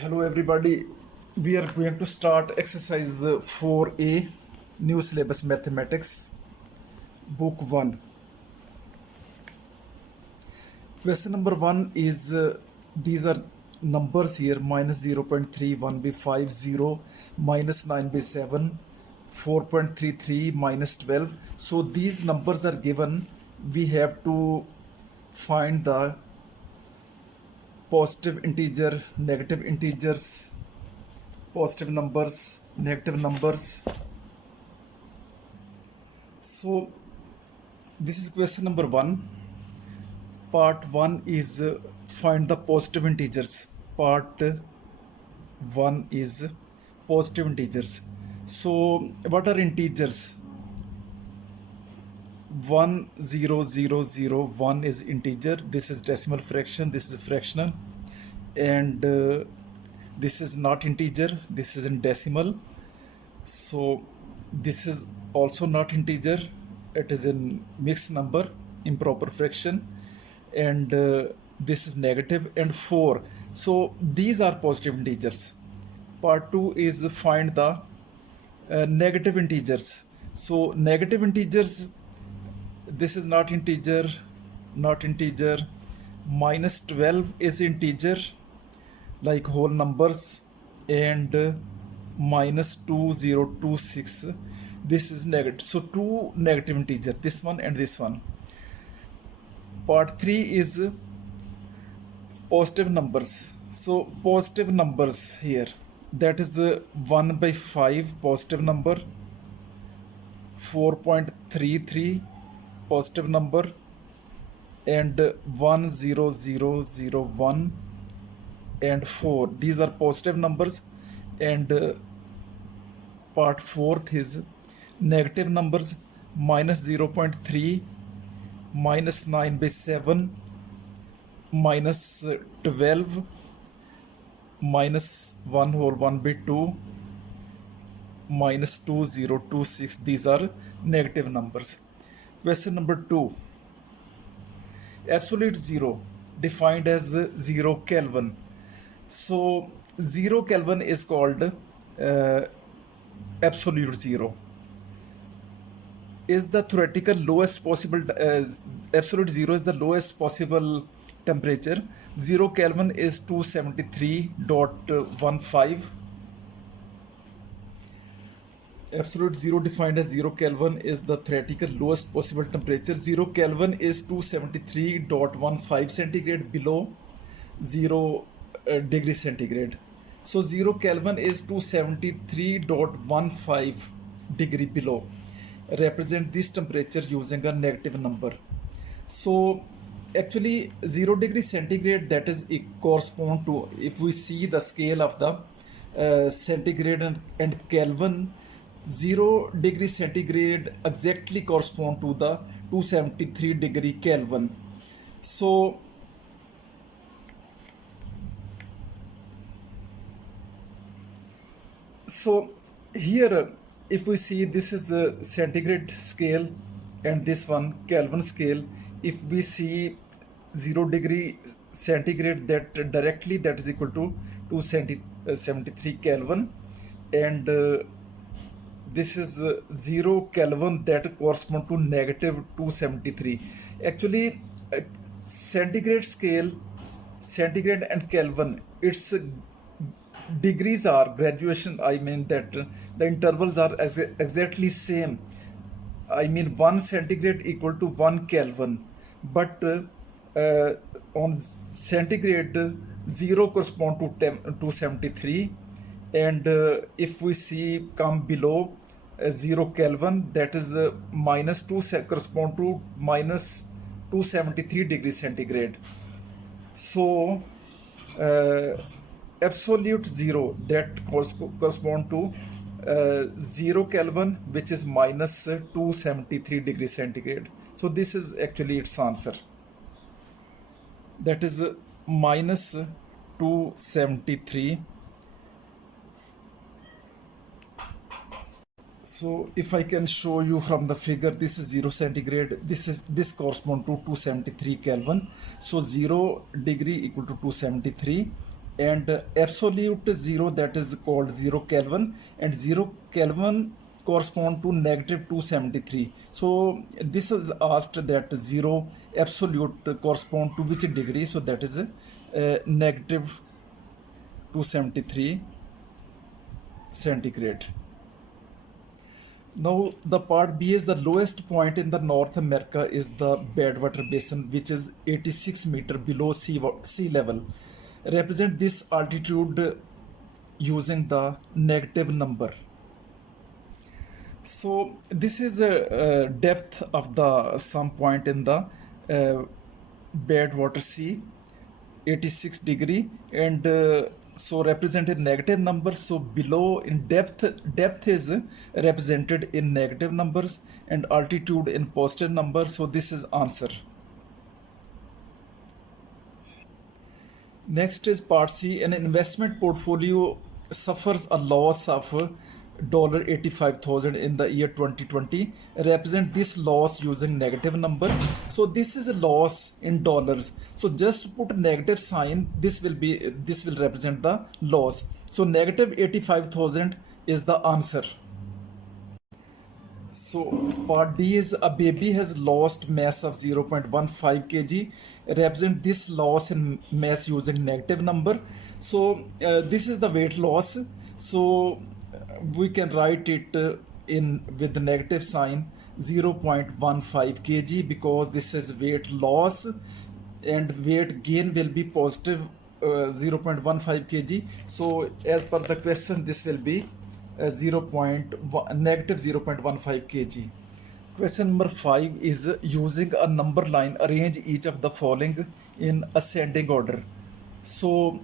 Hello everybody, we are going to start exercise 4A, new syllabus mathematics, book 1. Question number 1 is, these are numbers here, minus 0.3, 1 by 5, 0, minus 9 by 7, 4.33, minus 12. So these numbers are given, we have to find the positive integer, negative integers, positive numbers, negative numbers. So this is question number 1. Part 1 is find the positive integers. Part 1 is positive integers. So what are integers? 1 0 0 0 1 is integer, this is decimal fraction, this is fractional, and this is not integer, this is in decimal. So this is also not integer, it is in mixed number, improper fraction, and this is negative, and 4. So these are positive integers. Part 2 is find the negative integers. So negative integers, this is not integer, not integer. Minus 12 is integer, like whole numbers, and minus 2026, this is negative. So two negative integer, this one and this one. Part 3 is positive numbers. So positive numbers here, that is 1 by 5 positive number, 4.33 positive number, and 10001 and 4. These are positive numbers. And part 4th is negative numbers, minus 0.3, minus 9 by 7, minus 12, minus 1 whole 1 by 2, minus 2026. These are negative numbers. Question number 2. Absolute zero defined as 0 Kelvin. So 0 Kelvin is called absolute zero. Is the theoretical lowest possible, absolute zero is the lowest possible temperature. 0 Kelvin is 273.15. Absolute zero defined as 0 Kelvin is the theoretical lowest possible temperature. 0 Kelvin is 273.15 centigrade below 0 degree centigrade. So 0 Kelvin is 273.15 degree below. Represent this temperature using a negative number. So actually 0 degree centigrade, that is correspond to, if we see the scale of the centigrade and Kelvin, 0 degree centigrade exactly correspond to the 273 degree Kelvin. So here, if we see, this is a centigrade scale and this one Kelvin scale. If we see 0 degree centigrade, that directly that is equal to 273 Kelvin, and this is 0 Kelvin, that correspond to negative 273. Actually centigrade scale, centigrade and Kelvin, its degrees are graduation, I mean that the intervals are exactly same. I mean 1 centigrade equal to 1 Kelvin, but on centigrade 0 correspond to 273, and if we see come below 0 Kelvin, that is minus 2 correspond to minus 273 degree centigrade. So absolute zero, that correspond to 0 Kelvin, which is minus 273 degree centigrade. So this is actually its answer, that is minus 273. So if I can show you from the figure, this is 0 centigrade, this correspond to 273 Kelvin. So 0 degree equal to 273, and absolute zero, that is called 0 Kelvin, and 0 Kelvin correspond to negative 273. So this is asked that 0 absolute correspond to which degree, so that is negative 273 centigrade. Now the part B is the lowest point in the North America is the Badwater Basin, which is 86 meter below sea level. Represent this altitude using the negative number. So this is a depth of the some point in the Badwater Sea, 86 degree, and so represented negative numbers. So below in depth is represented in negative numbers and altitude in positive numbers. So this is answer. Next is part C. An investment portfolio suffers a loss of $85,000 in the year 2020. Represent this loss using negative number. So this is a loss in dollars. So just put a negative sign. This will represent the loss. So negative 85,000 is the answer. So part D is a baby has lost mass of 0.15 kg. Represent this loss in mass using negative number. So this is the weight loss. So we can write it in with the negative sign 0.15 kg, because this is weight loss, and weight gain will be positive 0.15 kg. So as per the question, this will be negative 0.15 kg. Question number 5 is using a number line, arrange each of the following in ascending order. So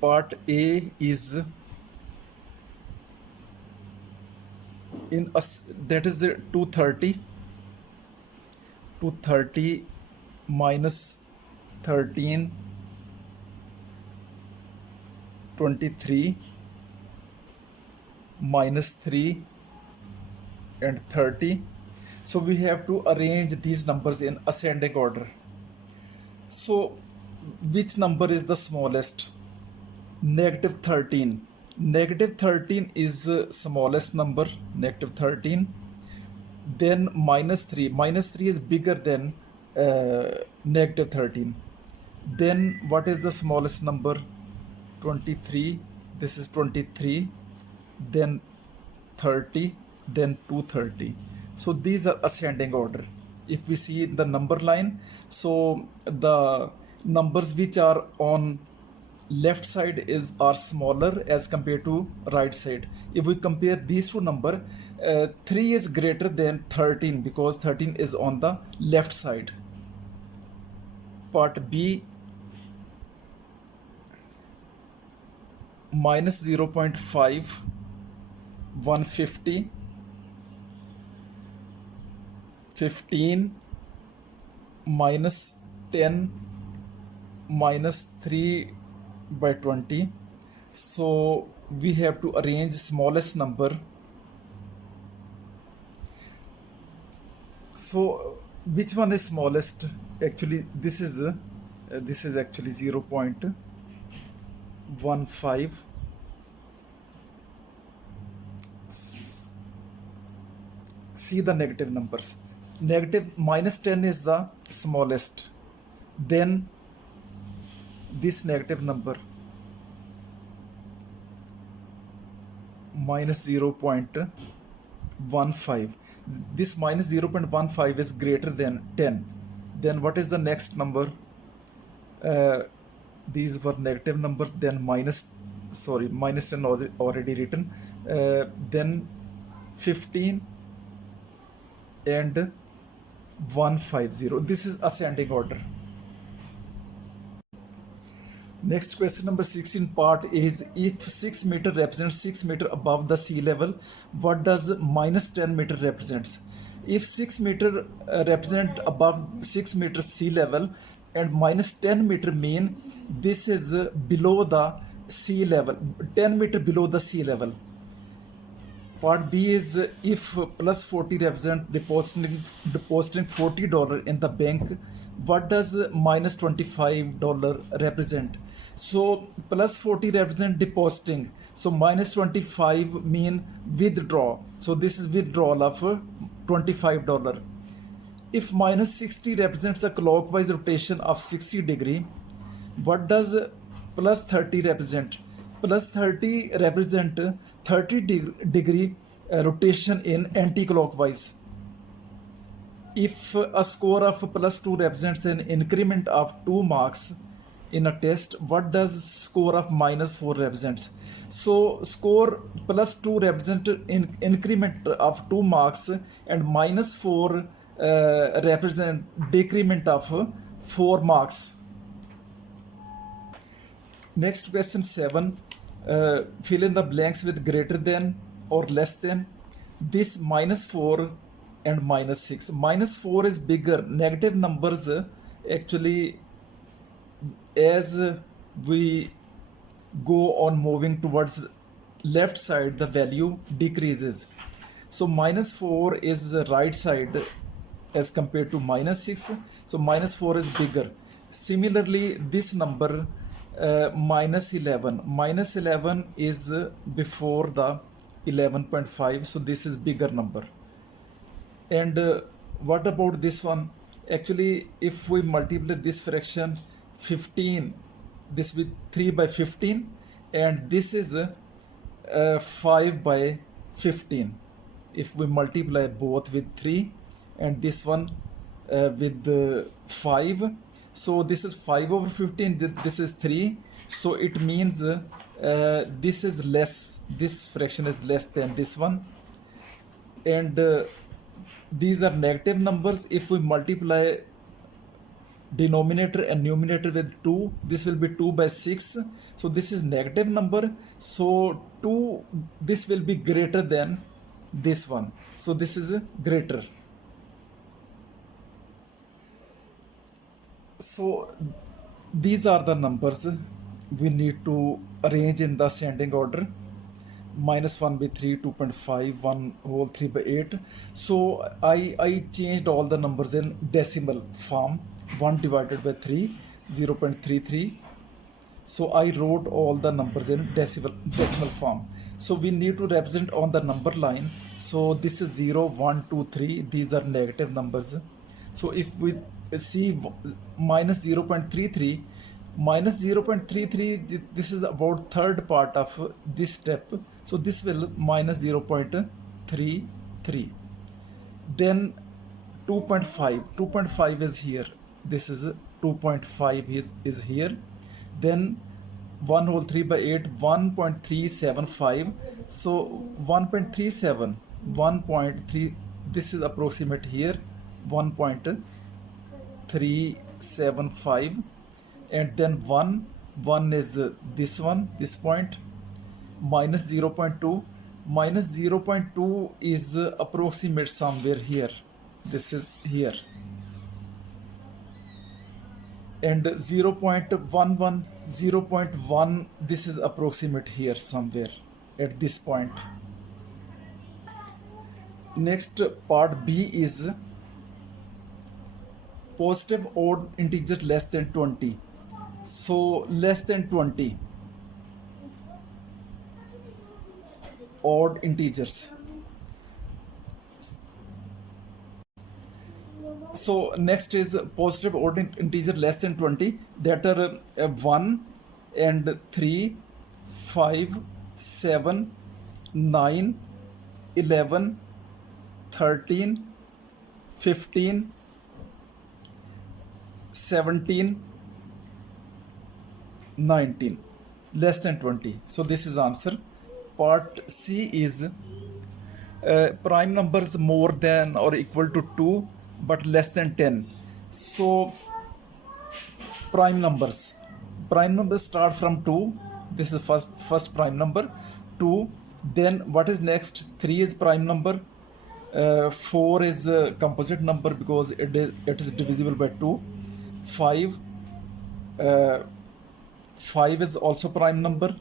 part A is in that is 230 minus 13, 23 minus 3 and 30. So we have to arrange these numbers in ascending order. So which number is the smallest? Negative 13. Negative 13 is smallest number, negative 13. Then minus 3. Minus 3 is bigger than negative 13. Then what is the smallest number? 23. This is 23. Then 30. Then 230. So these are ascending order. If we see the number line, so the numbers which are on left side are smaller as compared to right side. If we compare these two numbers, 3 is greater than 13 because 13 is on the left side. Part B, minus 0.5, 150, 15, minus 10, minus 3 by 20. So we have to arrange smallest number. So which one is smallest? Actually this is actually 0.15. See the negative numbers. Negative minus 10 is the smallest. Then this negative number minus 0.15. This minus 0.15 is greater than 10. Then what is the next number? These were negative numbers. Then minus 10 already written. Then 15 and 150. This is ascending order. Next question number 16 part is, if 6 meter represents 6 meter above the sea level, what does minus 10 meter represents? If 6 meter represent above 6 meter sea level and minus 10 meter mean this is below the sea level, 10 meter below the sea level. Part B is if plus 40 represent depositing $40 in the bank, what does minus $25 represent? So plus 40 represent depositing. So minus 25 mean withdraw. So this is withdrawal of $25. If minus 60 represents a clockwise rotation of 60 degree, what does plus 30 represent? Plus 30 represent 30 degree rotation in anti-clockwise. If a score of plus 2 represents an increment of 2 marks in a test, what does score of minus 4 represents? So score plus 2 represent in increment of 2 marks and minus 4 represent decrement of 4 marks. Next question 7. Fill in the blanks with greater than or less than. This minus 4 and minus 6. Minus 4 is bigger. Negative numbers actually, as we go on moving towards left side, the value decreases. So minus 4 is right side as compared to minus 6. So minus 4 is bigger. Similarly, this number minus 11. Minus 11 is before the 11.5. So this is bigger number. And what about this one? Actually, if we multiply this fraction 15, this with 3 by 15, and this is 5 by 15. If we multiply both with 3 and this one with 5, so this is 5 over 15, this is 3, so it means this is less, this fraction is less than this one. And these are negative numbers. If we multiply denominator and numerator with 2, this will be 2 by 6, so this is negative number. So 2, this will be greater than this one, so this is greater. So these are the numbers we need to arrange in the ascending order. Minus 1 by 3, 2.5, 1 whole 3 by 8. So I changed all the numbers in decimal form. 1 divided by 3, 0.33. So I wrote all the numbers in decimal form. So we need to represent on the number line. So this is 0, 1, 2, 3. These are negative numbers. So if we see minus 0.33, minus 0.33, this is about third part of this step. So this will minus 0.33. Then 2.5, 2.5 is here. This is 2.5 is here. Then 1 whole 3 by 8, 1.375. So 1.37, 1.3, this is approximate here, 1.375. And then 1 is this one, this point, minus 0.2. Minus 0.2 is approximate somewhere here. This is here. And 0.11, 0.1, this is approximate here somewhere at this point. Next, part B is positive odd integer less than 20. So less than 20 odd integers. So next is positive odd integer less than 20, that are 1 and 3, 5, 7, 9, 11, 13, 15, 17, 19, less than 20. So this is answer. Part C is prime numbers more than or equal to 2 but less than 10. So prime numbers start from 2. This is first prime number, 2. Then what is next? 3 is prime number, 4 is a composite number because it is divisible by 2. 5 is also prime number.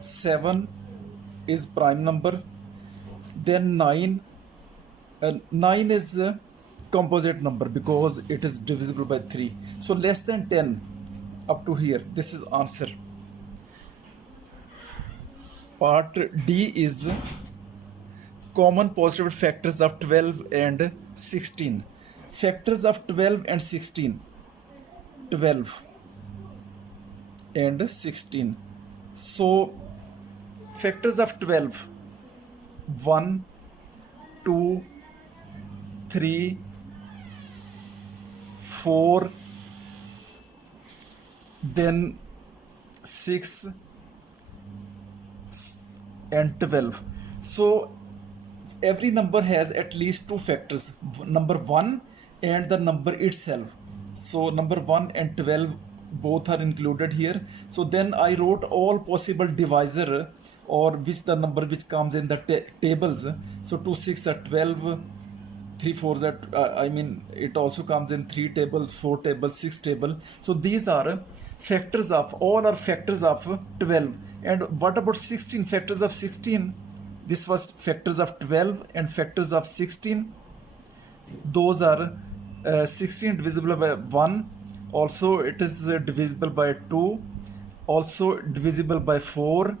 7 is prime number. Then 9 is a composite number because it is divisible by 3. So less than 10 up to here. This is answer. Part D is common positive factors of 12 and 16. Factors of 12 and 16. 12 and 16. So factors of 12: 1, 2, 3, 4, then 6 and 12. So every number has at least two factors, number 1 and the number itself. So number 1 and 12 both are included here. So then I wrote all possible divisor, or which the number which comes in the tables. So 2 6 are 12, 3 4s are I mean it also comes in 3 tables, 4 tables, 6 table. So these are factors of, all are factors of 12. And what about 16? Factors of 16, this was factors of 12 and factors of 16. Those are 16 divisible by 1, also it is divisible by 2, also divisible by 4,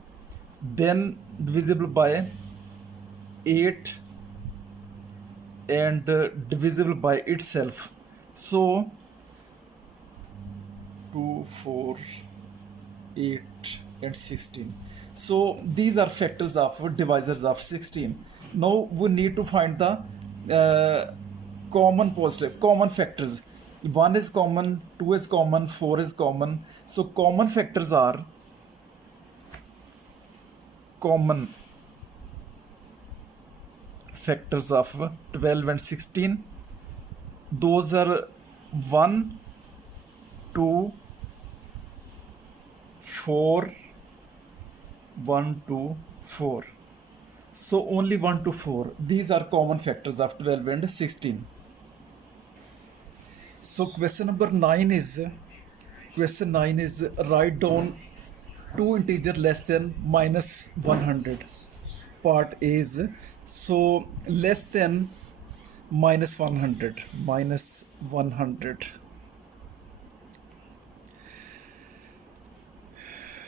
then divisible by 8, and divisible by itself. So 2, 4, 8 and 16. So these are factors of divisors of 16. Now we need to find the common factors. 1 is common, 2 is common, 4 is common. So common factors are common factors of 12 and 16. Those are 1, 2, 4, 1, 2, 4. So only 1 to 4. These are common factors of 12 and 16. So question number 9 is write down two integer less than minus 100. Part A is, so less than minus 100.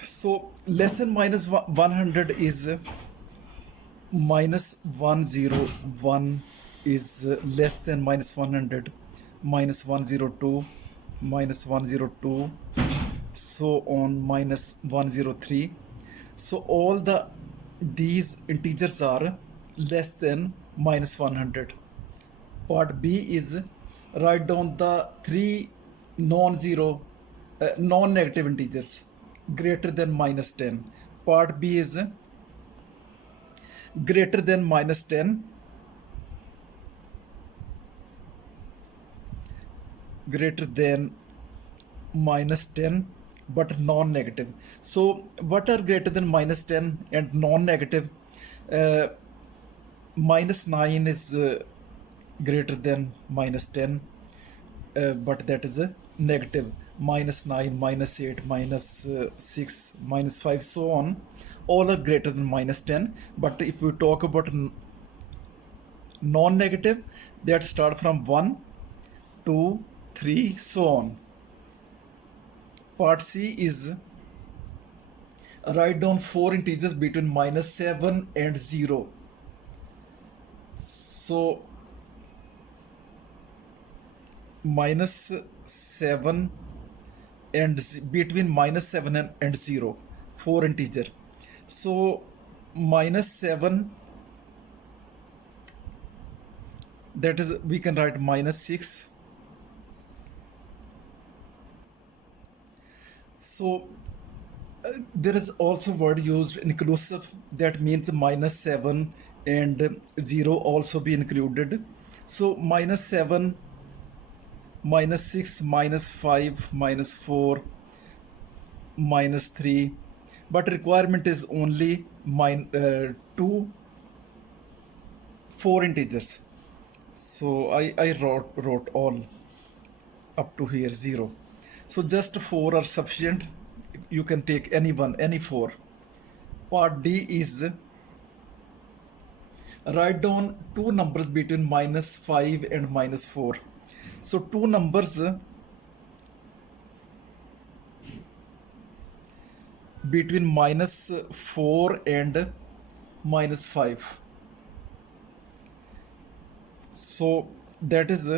So less than minus 100 is minus 101 is less than minus 100, minus 102, minus 102, so on, minus 103. So all these integers are less than minus 100. Part B is write down the three non-negative integers greater than minus 10. Part B is greater than minus 10, greater than minus 10 but non-negative. So what are greater than minus 10 and non-negative? Minus 9 is greater than minus 10, but that is a negative. Minus 9, minus 8, minus 6, minus 5, so on. All are greater than minus 10. But if we talk about non-negative, that start from 1, 2, 3, so on. Part C is write down four integers between minus 7 and 0. So minus 7 and between minus 7 and 0, 4 integer. So minus 7, that is, we can write minus 6. So there is also word used inclusive, that means minus 7 and 0 also be included. So minus 7, minus 6, minus 5, minus 4, minus 3, but requirement is only 2, 4 integers. So I wrote all up to here 0. So just 4 are sufficient. You can take any one, any 4. Part D is Write down two numbers between -5 and -4. So two numbers between -4 and -5. So that is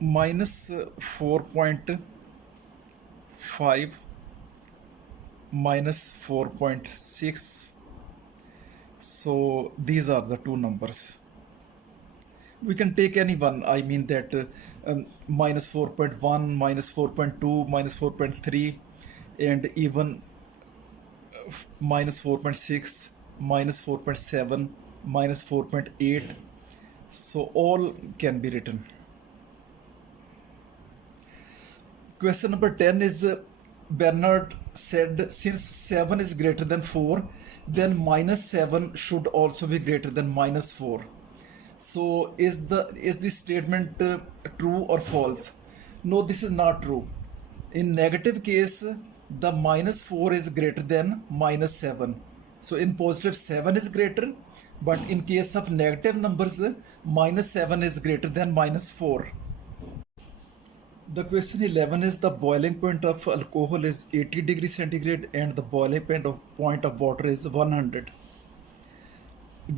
-4.5 -4.6. So these are the two numbers. We can take any one. I mean that -4.1, -4.2, -4.3, and even -4.6, -4.7, -4.8. So all can be written. Question number 10 is Bernard said since 7 is greater than 4, then -7 should also be greater than -4. So is this statement true or false? No, this is not true. In negative case, the -4 is greater than -7. So in positive 7 is greater, but in case of negative numbers, -7 is greater than -4. The question 11 is the boiling point of alcohol is 80 degrees centigrade and the boiling point of water is 100.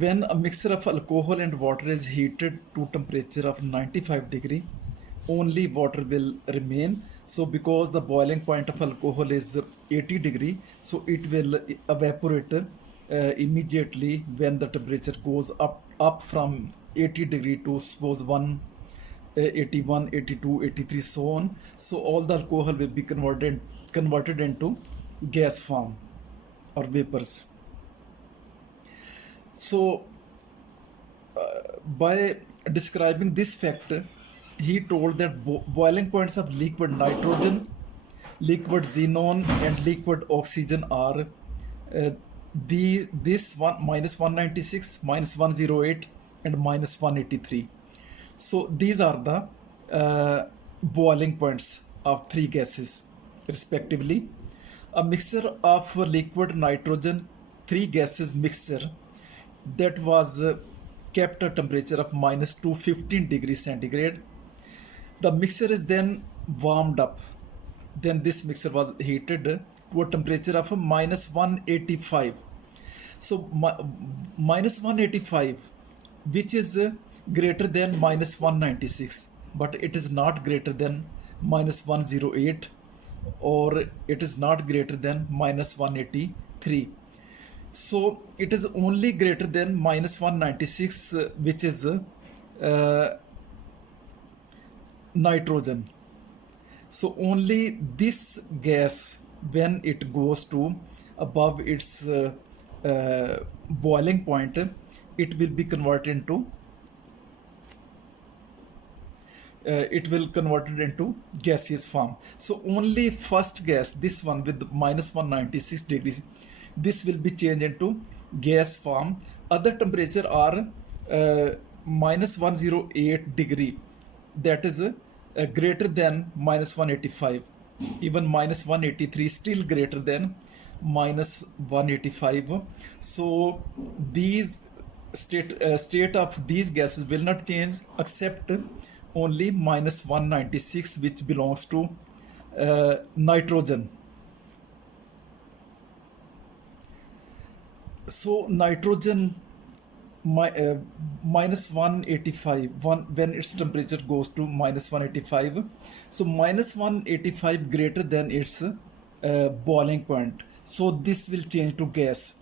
When a mixture of alcohol and water is heated to temperature of 95 degree, only water will remain. So because the boiling point of alcohol is 80 degree, so it will evaporate immediately when the temperature goes up from 80 degree to suppose 81, 82, 83, so on. So all the alcohol will be converted into gas form or vapors. So by describing this fact, he told that boiling points of liquid nitrogen, liquid xenon, and liquid oxygen are this one -196, -108, and -183. So these are the boiling points of three gases respectively. A mixture of liquid nitrogen, three gases mixture that was kept at a temperature of -215 degrees centigrade. The mixture is then warmed up. Then this mixture was heated to a temperature of -185. So -185, which is greater than -196, but it is not greater than -108, or it is not greater than -183. So it is only greater than -196, which is nitrogen. So only this gas, when it goes to above its boiling point, it will be converted into gaseous form. So only first gas, this one with -196 degrees, this will be changed into gas form. Other temperature are -108 degree, that is greater than -185. Even -183 still greater than -185. So these state of these gases will not change except only -196, which belongs to nitrogen. So nitrogen -185, when its temperature goes to -185, so -185 greater than its boiling point, so this will change to gas,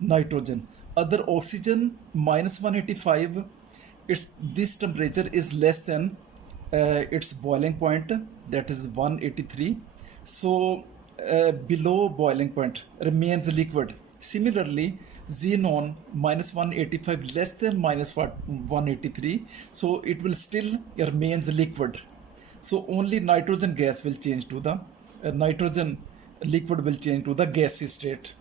nitrogen. Other oxygen, -185, this temperature is less than its boiling point, that is 183. So below boiling point remains liquid. Similarly, xenon, -185 less than -183, so it will still remains liquid. So only nitrogen gas will change to the nitrogen liquid will change to the gaseous state.